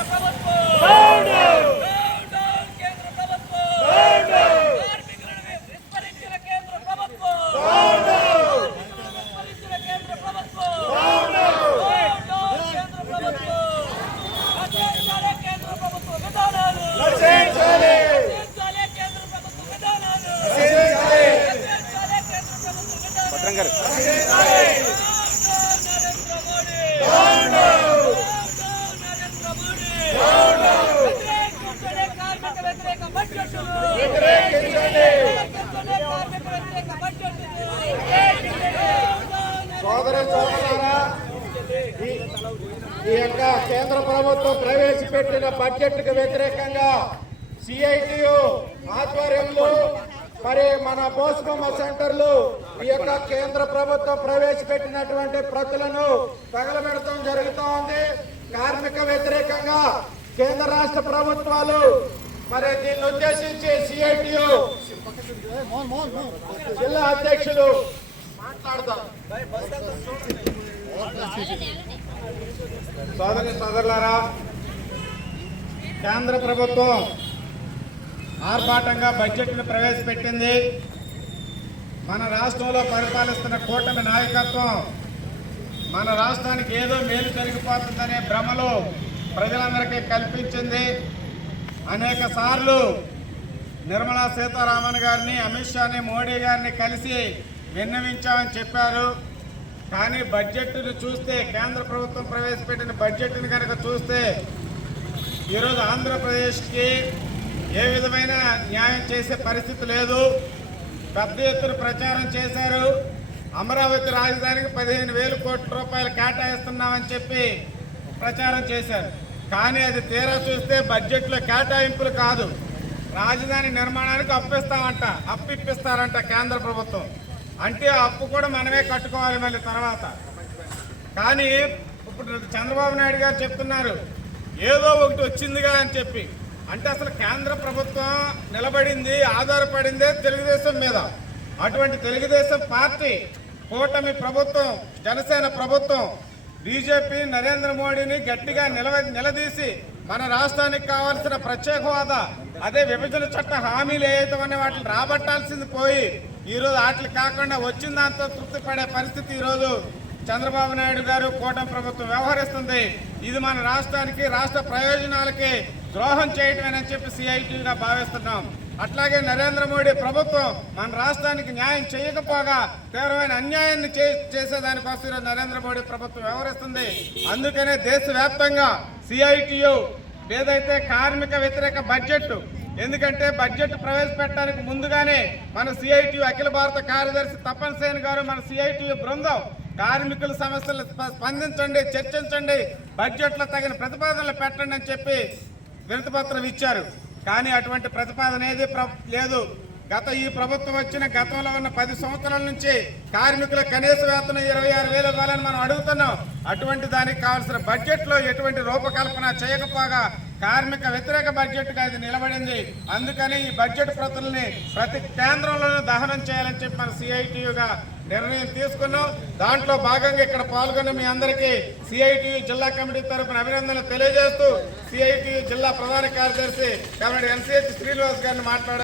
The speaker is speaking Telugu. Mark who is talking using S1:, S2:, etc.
S1: కేంద్ర ప్రభుత్వం డౌన్ డౌన్ కేంద్ర ప్రభుత్వం కార్మికులను విస్మరించిన కేంద్ర ప్రభుత్వం విస్మరించిన కేంద్ర ప్రభుత్వం డౌన్ డౌన్ కేంద్ర ప్రభుత్వం రక్షించాలే కేంద్ర ప్రభుత్వ విధానాలు రక్షించాలే కేంద్ర ప్రభుత్వ విధానాలు రక్షించాలే కేంద్ర ప్రభుత్వ విధానాలు నరేంద్ర మోడీ నరేంద్ర మోడీ వ్యతిరేకించండి కార్మిక వ్యతిరేక బడ్జెట్లు వ్యతిరేకించండి కార్మిక వ్యతిరేక బడ్జెట్లు
S2: సోదర సోదరులారా ఈ- యొక్క కేంద్ర ప్రభుత్వం ప్రవేశపెట్టిన బడ్జెట్కు వ్యతిరేకంగా సిఐటియు ఆధ్వర్యంలో మరి మన బోస్బొమ్మ సెంటర్లు ఈ యొక్క కేంద్ర ప్రభుత్వం ప్రవేశపెట్టినటువంటి ప్రతులను తగలబెడతాం జరుగుతూ ఉంది. కార్మిక వ్యతిరేకంగా కేంద్ర రాష్ట్ర ప్రభుత్వాలు మరి దీన్ని ఉద్దేశించి సిఐటియు జిల్లా అధ్యక్షులు మాట్లాడతారు సోదరి సోదరులారా కేంద్ర ప్రభుత్వం ఆర్భాటంగా బడ్జెట్ను ప్రవేశపెట్టింది. మన రాష్ట్రంలో పరిపాలిస్తున్న కూటమి నాయకత్వం మన రాష్ట్రానికి ఏదో మేలు జరిగిపోతుందనే భ్రమలో ప్రజలందరికీ కల్పించింది. అనేక సార్లు నిర్మలా సీతారామన్ గారిని అమిత్ షాని మోడీ గారిని కలిసి విన్నవించామని చెప్పారు. కానీ బడ్జెట్ను చూస్తే కేంద్ర ప్రభుత్వం ప్రవేశపెట్టిన బడ్జెట్ను కనుక చూస్తే ఈరోజు ఆంధ్రప్రదేశ్కి ఏ విధమైన న్యాయం చేసే పరిస్థితి లేదు. పెద్ద ఎత్తున ప్రచారం చేశారు. అమరావతి రాజధానికి పదిహేను వేల కోట్ల రూపాయలు కేటాయిస్తున్నామని చెప్పి ప్రచారం చేశారు. కానీ అది తీరా చూస్తే బడ్జెట్లో కేటాయింపులు కాదు. రాజధాని నిర్మాణానికి అప్పిస్తామంట అప్పిప్పిస్తారంట కేంద్ర ప్రభుత్వం. అంటే అప్పు కూడా మనమే కట్టుకోవాలి మళ్ళీ తర్వాత. కానీ ఇప్పుడు చంద్రబాబు నాయుడు గారు చెప్తున్నారు ఏదో ఒకటి వచ్చిందిగా అని చెప్పి. అంటే అసలు కేంద్ర ప్రభుత్వం నిలబడింది ఆధారపడిందే తెలుగుదేశం మీద. అటువంటి తెలుగుదేశం పార్టీ కూటమి ప్రభుత్వం జనసేన ప్రభుత్వం బీజేపీ నరేంద్ర మోడీని గట్టిగా నిలవ నిలదీసి మన రాష్ట్రానికి కావాల్సిన ప్రత్యేక హోదా అదే విభజన చట్ట హామీలు ఏవైతే వాటిని రాబట్టాల్సింది పోయి ఈరోజు ఆటలు కాకుండా వచ్చిన దాంతో తృప్తి పడే పరిస్థితి ఈరోజు చంద్రబాబు నాయుడు గారు కూటమి ప్రభుత్వం వ్యవహరిస్తుంది. ఇది మన రాష్ట్రానికి రాష్ట్ర ప్రయోజనాలకి ద్రోహం చేయటమేనని చెప్పి సిఐటిగా భావిస్తున్నాం. అట్లాగే నరేంద్ర మోడీ ప్రభుత్వం మన రాష్ట్రానికి న్యాయం చేయకపోగా తీవ్రమైన అన్యాయాన్ని చే- చేసేదానికోసం ఈరోజు నరేంద్ర మోడీ ప్రభుత్వం వ్యవహరిస్తుంది. అందుకనే దేశవ్యాప్తంగా సిఐటియు ఏదైతే కార్మిక వ్యతిరేక బడ్జెట్ ఎందుకంటే బడ్జెట్ ప్రవేశపెట్టడానికి ముందుగానే మన సిఐటియు అఖిల భారత కార్యదర్శి తపన్ సేన్ గారు మన సిఐటియు బృందం కార్మికుల సమస్యలు స్పందించండి చర్చించండి బడ్జెట్లో తగిన ప్రతిపాదనలు పెట్టండి అని చెప్పి వినతిపత్రం ఇచ్చారు. కానీ అటువంటి ప్రతిపాదన ఏది లేదు. గత ఈ ప్రభుత్వం వచ్చిన గతంలో ఉన్న పది సంవత్సరాల నుంచి కార్మికుల కనీస వేతనం ఇరవై ఆరు వేలు ఇవ్వాలని మనం అడుగుతున్నాం. అటువంటి దానికి కావాల్సిన బడ్జెట్లో ఎటువంటి రూపకల్పన చేయకపోగా కార్మిక వ్యతిరేక బడ్జెట్ అది ఇది నిలబడింది. అందుకని ఈ బడ్జెట్ ప్రతుల్ని ప్రతి కేంద్రంలోనూ దహనం చేయాలని చెప్పి మన సిఐటియుగా నిర్ణయం తీసుకున్నాం. దాంట్లో భాగంగా ఇక్కడ పాల్గొన్న మీ అందరికీ సిఐటియు జిల్లా కమిటీ తరపున అభినందనలు తెలియజేస్తూ సిఐటియు జిల్లా ప్రధాన కార్యదర్శి కాబట్టి ఎన్సిహెచ్ శ్రీనివాస్ గారిని మాట్లాడారు